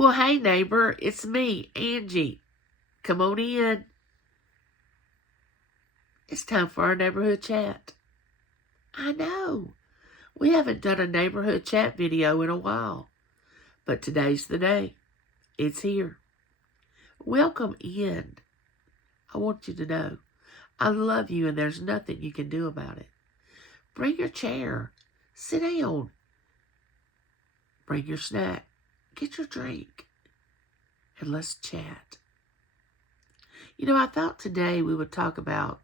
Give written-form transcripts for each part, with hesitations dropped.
Well, hey, neighbor, it's me, Angie. Come on in. It's time for our neighborhood chat. I know. We haven't done a neighborhood chat video in a while, but today's the day. It's here. Welcome in. I want you to know I love you and there's nothing you can do about it. Bring your chair. Sit down. Bring your snack. Get your drink. And let's chat. You know, I thought today we would talk about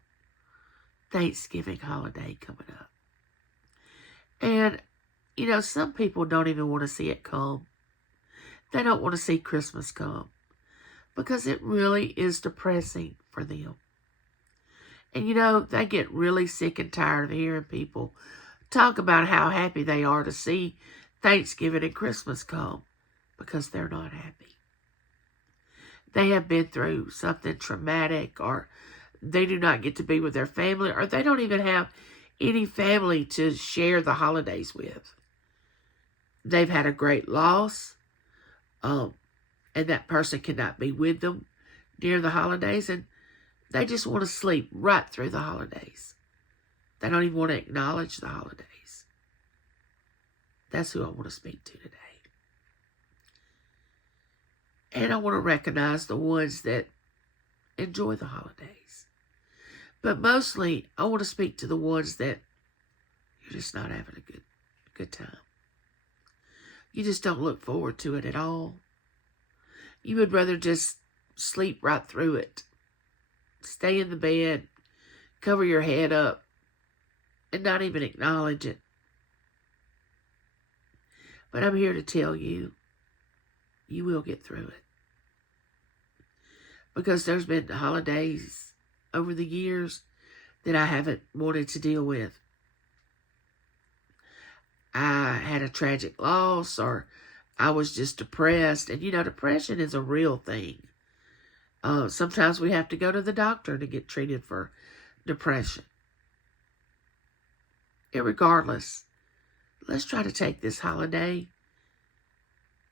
Thanksgiving holiday coming up. And, you know, some people don't even want to see it come. They don't want to see Christmas come because it really is depressing for them. And, you know, they get really sick and tired of hearing people talk about how happy they are to see Thanksgiving and Christmas come because they're not happy. They have been through something traumatic, or they do not get to be with their family, or they don't even have any family to share the holidays with. They've had a great loss, and that person cannot be with them during the holidays, and they just want to sleep right through the holidays. They don't even want to acknowledge the holidays. That's who I want to speak to today. And I want to recognize the ones that enjoy the holidays. But mostly, I want to speak to the ones that you're just not having a good time. You just don't look forward to it at all. You would rather just sleep right through it. Stay in the bed, cover your head up, and not even acknowledge it. But I'm here to tell you, you will get through it. Because there's been holidays over the years that I haven't wanted to deal with. I had a tragic loss, or I was just depressed. And, you know, depression is a real thing. Sometimes we have to go to the doctor to get treated for depression. Irregardless, let's try to take this holiday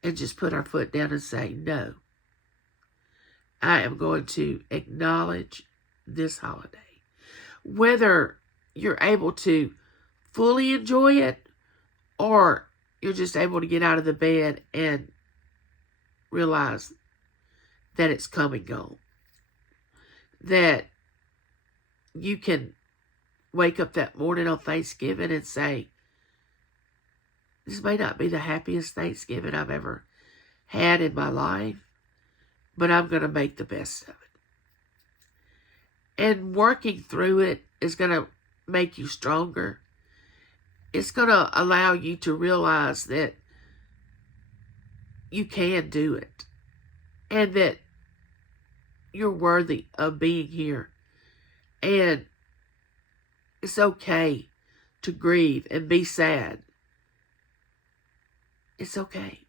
and just put our foot down and say, no, I am going to acknowledge this holiday. Whether you're able to fully enjoy it or you're just able to get out of the bed and realize that it's come and gone. That you can wake up that morning on Thanksgiving and say, this may not be the happiest Thanksgiving I've ever had in my life, but I'm going to make the best of it. And working through it is going to make you stronger. It's going to allow you to realize that you can do it. And that you're worthy of being here. And it's okay to grieve and be sad. It's okay.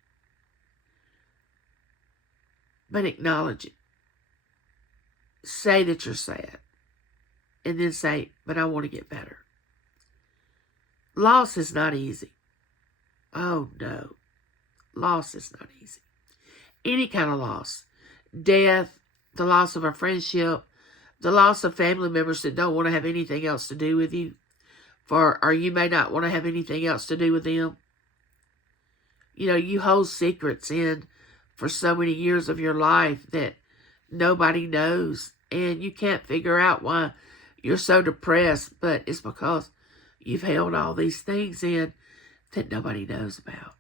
But acknowledge it. Say that you're sad. And then say, but I want to get better. Loss is not easy. Oh no. Loss is not easy. Any kind of loss. Death, the loss of a friendship, the loss of family members that don't want to have anything else to do with you. Or you may not want to have anything else to do with them. You know, you hold secrets in for so many years of your life that nobody knows. And you can't figure out why you're so depressed. But it's because you've held all these things in that nobody knows about.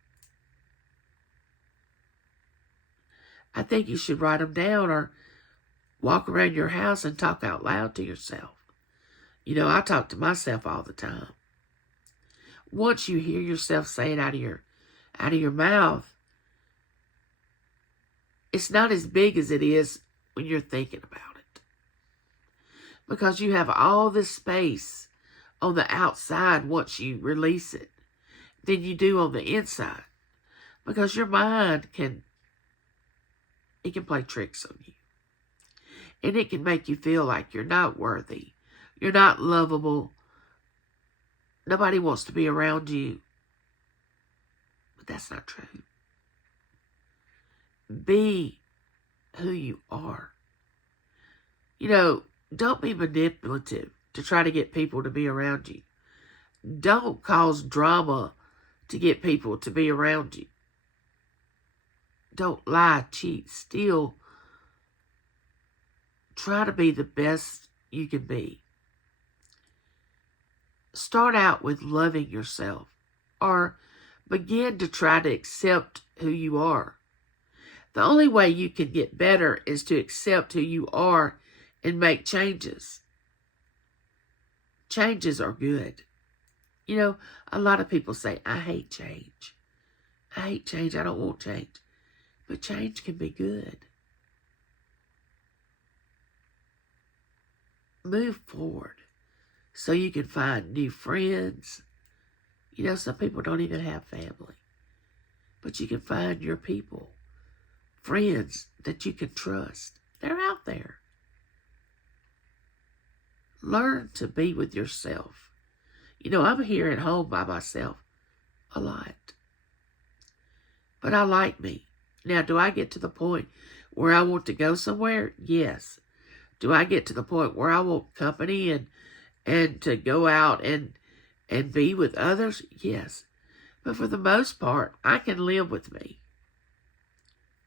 I think you should write them down or walk around your house and talk out loud to yourself. You know, I talk to myself all the time. Once you hear yourself say it out of your mouth, it's not as big as it is when you're thinking about it. Because you have all this space on the outside once you release it than you do on the inside. Because your mind can play tricks on you. And it can make you feel like you're not worthy. You're not lovable. Nobody wants to be around you. But that's not true. Be who you are. You know, don't be manipulative to try to get people to be around you. Don't cause drama to get people to be around you. Don't lie, cheat, steal. Try to be the best you can be. Start out with loving yourself, or begin to try to accept who you are. The only way you can get better is to accept who you are and make changes. Changes are good. You know, a lot of people say, I hate change. I hate change. I don't want change. But change can be good. Move forward so you can find new friends. You know, some people don't even have family. But you can find your people, friends that you can trust. They're out there. Learn to be with yourself. You know, I'm here at home by myself a lot. But I like me. Now, do I get to the point where I want to go somewhere? Yes. Do I get to the point where I want company and to go out and be with others? Yes. But for the most part, I can live with me.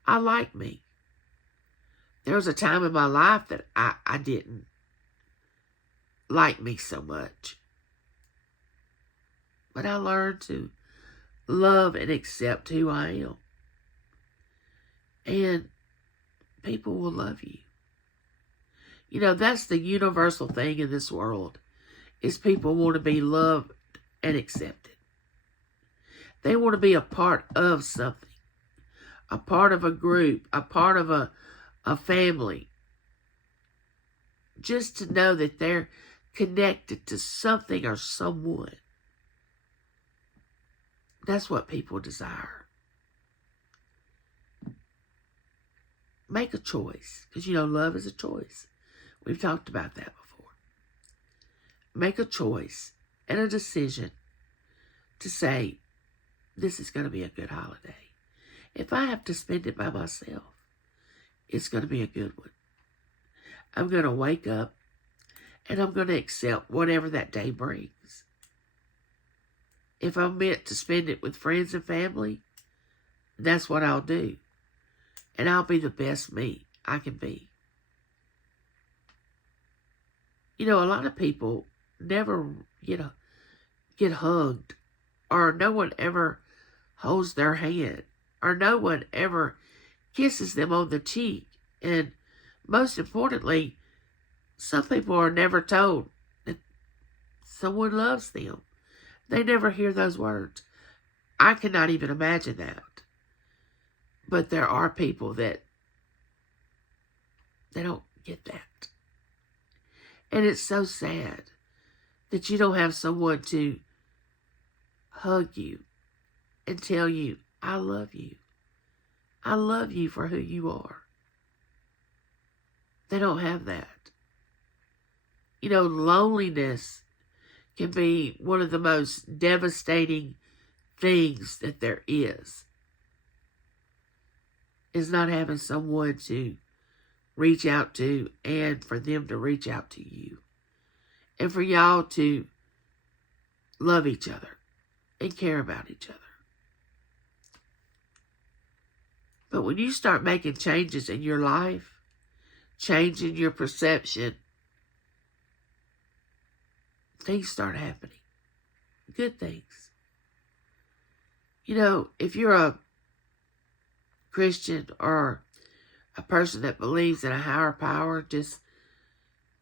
I like me. There was a time in my life that I didn't like me so much. But I learned to love and accept who I am. And people will love you. You know, that's the universal thing in this world, is people want to be loved and accepted. They want to be a part of something, a part of a group, a part of a family. Just to know that they're connected to something or someone. That's what people desire. Make a choice, because you know love is a choice. We've talked about that before. Make a choice and a decision to say, this is going to be a good holiday. If I have to spend it by myself, it's going to be a good one. I'm going to wake up and I'm going to accept whatever that day brings. If I'm meant to spend it with friends and family, that's what I'll do. And I'll be the best me I can be. You know, a lot of people never, get hugged, or no one ever holds their hand, or no one ever kisses them on the cheek. And most importantly, some people are never told that someone loves them. They never hear those words. I cannot even imagine that. But there are people that they don't get that. And it's so sad that you don't have someone to hug you and tell you, I love you. I love you for who you are. They don't have that. You know, loneliness can be one of the most devastating things that there is not having someone to reach out to and for them to reach out to you. And for y'all to love each other and care about each other. But when you start making changes in your life, changing your perception, things start happening. Good things. You know, if you're a Christian or a person that believes in a higher power, just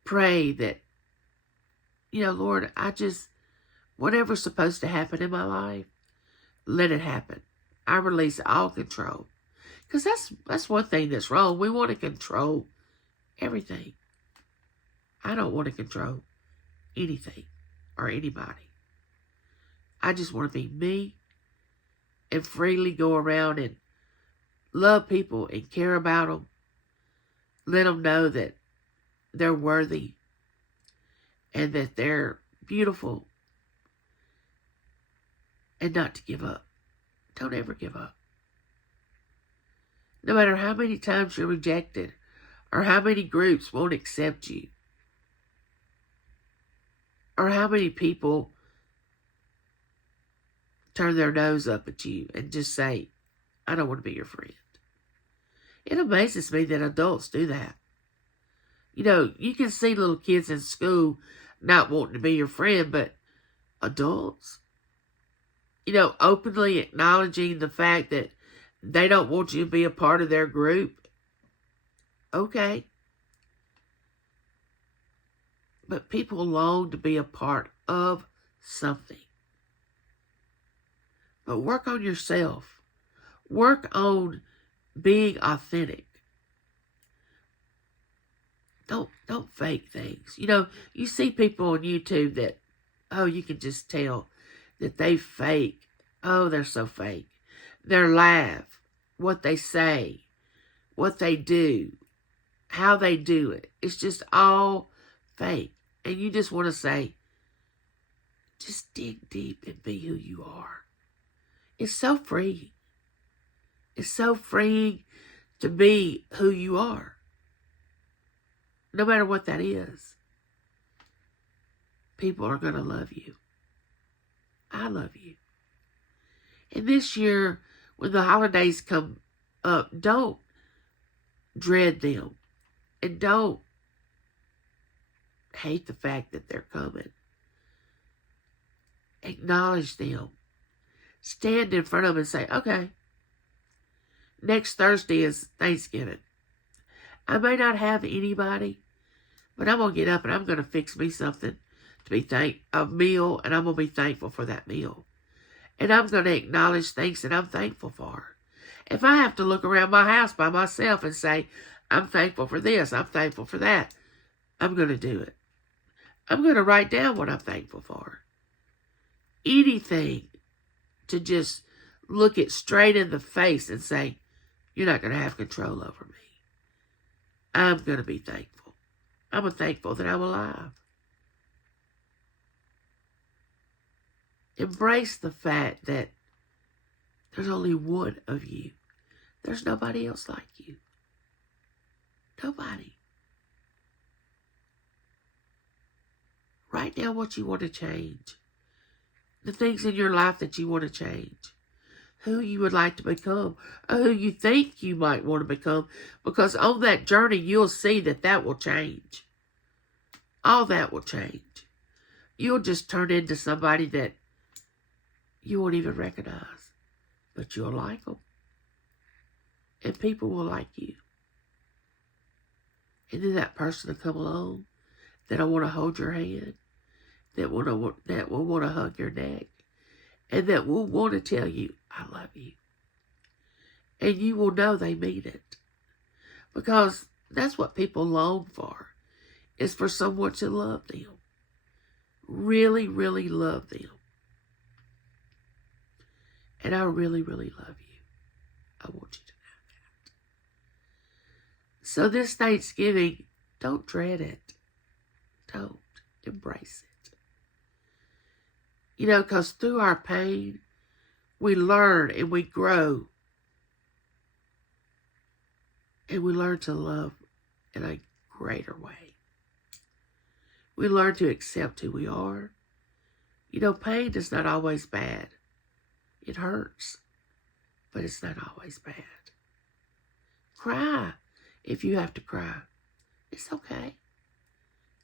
pray that, Lord, whatever's supposed to happen in my life, let it happen. I release all control. Because that's one thing that's wrong. We want to control everything. I don't want to control anything or anybody. I just want to be me and freely go around and love people and care about them. Let them know that they're worthy and that they're beautiful, and not to give up. Don't ever give up. No matter how many times you're rejected or how many groups won't accept you or how many people turn their nose up at you and just say, I don't want to be your friend. It amazes me that adults do that. You know, you can see little kids in school not wanting to be your friend, but adults, you know, openly acknowledging the fact that they don't want you to be a part of their group. Okay. But people long to be a part of something. But work on yourself. Work on being authentic. Don't fake things. You know, you see people on YouTube that, oh, you can just tell that they fake. Oh, they're so fake. Their laugh, what they say, what they do, how they do it. It's just all fake. And you just want to say, just dig deep and be who you are. It's so freeing. It's so freeing to be who you are. No matter what that is. People are going to love you. I love you. And this year, when the holidays come up, don't dread them. And don't hate the fact that they're coming. Acknowledge them. Stand in front of them and say, okay, next Thursday is Thanksgiving. I may not have anybody, but I'm going to get up and I'm going to fix me something to be a meal, and I'm going to be thankful for that meal. And I'm going to acknowledge things that I'm thankful for. If I have to look around my house by myself and say, I'm thankful for this, I'm thankful for that, I'm going to do it. I'm going to write down what I'm thankful for. Anything to just look it straight in the face and say, you're not going to have control over me. I'm going to be thankful. I'm thankful that I'm alive. Embrace the fact that there's only one of you. There's nobody else like you. Nobody. Write down what you want to change. The things in your life that you want to change. Who you would like to become. Or who you think you might want to become. Because on that journey, you'll see that that will change. All that will change. You'll just turn into somebody that you won't even recognize. But you'll like them. And people will like you. And then that person will come along that'll want to hold your hand, that will want to hug your neck, and that will want to tell you, I love you. And you will know they mean it. Because that's what people long for, is for someone to love them. Really, really love them. And I really, really love you. I want you to know that. So this Thanksgiving, don't dread it. Don't. Embrace it. You know, because through our pain, we learn and we grow. And we learn to love in a greater way. We learn to accept who we are. You know, pain is not always bad. It hurts, but it's not always bad. Cry if you have to cry. It's okay.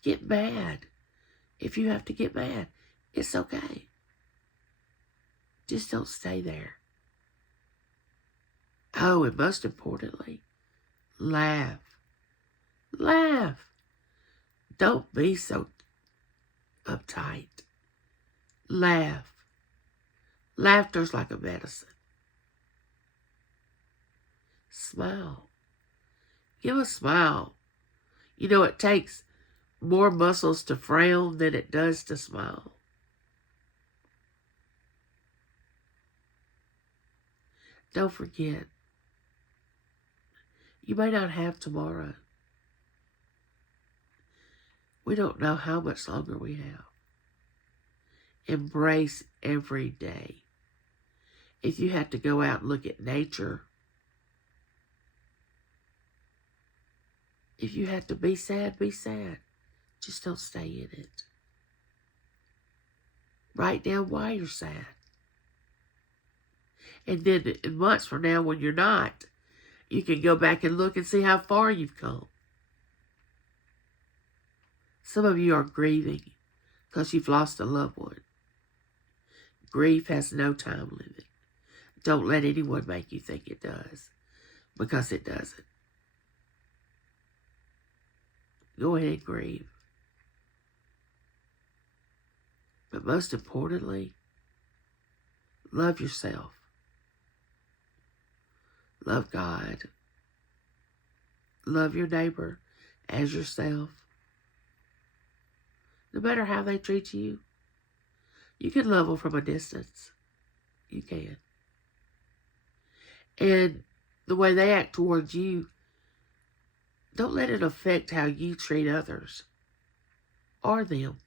Get mad if you have to get mad. It's okay. Just don't stay there. Oh, and most importantly, laugh. Laugh. Don't be so uptight. Laugh. Laughter's like a medicine. Smile. Give a smile. You know, it takes more muscles to frown than it does to smile. Don't forget, you may not have tomorrow. We don't know how much longer we have. Embrace every day. If you have to go out and look at nature, If you have to be sad, be sad. Just don't stay in it. Write down why you're sad. And then months from now when you're not, you can go back and look and see how far you've come. Some of you are grieving because you've lost a loved one. Grief has no time limit. Don't let anyone make you think it does, because it doesn't. Go ahead and grieve. But most importantly, love yourself. Love God. Love your neighbor as yourself. No matter how they treat you, you can love them from a distance. You can. And the way they act towards you, don't let it affect how you treat others or them.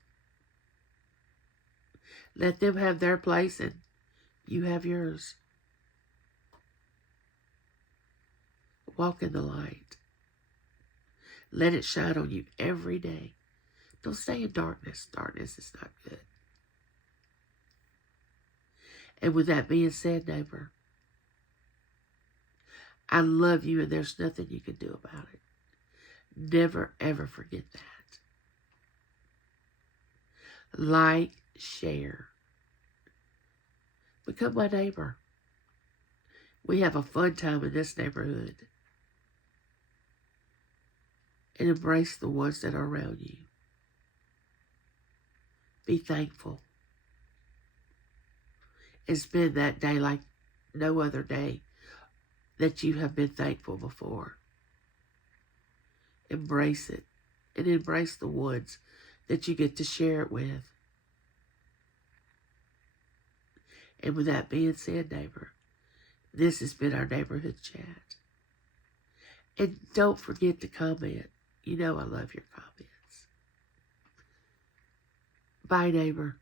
Let them have their place and you have yours. Walk in the light. Let it shine on you every day. Don't stay in darkness. Darkness is not good. And with that being said, neighbor, I love you and there's nothing you can do about it. Never, ever forget that. Like, share. Become my neighbor. We have a fun time in this neighborhood. And embrace the ones that are around you. Be thankful. And spend that day like no other day that you have been thankful before. Embrace it. And embrace the ones that you get to share it with. And with that being said, neighbor, this has been our neighborhood chat. And don't forget to comment. You know I love your comments. Bye, neighbor.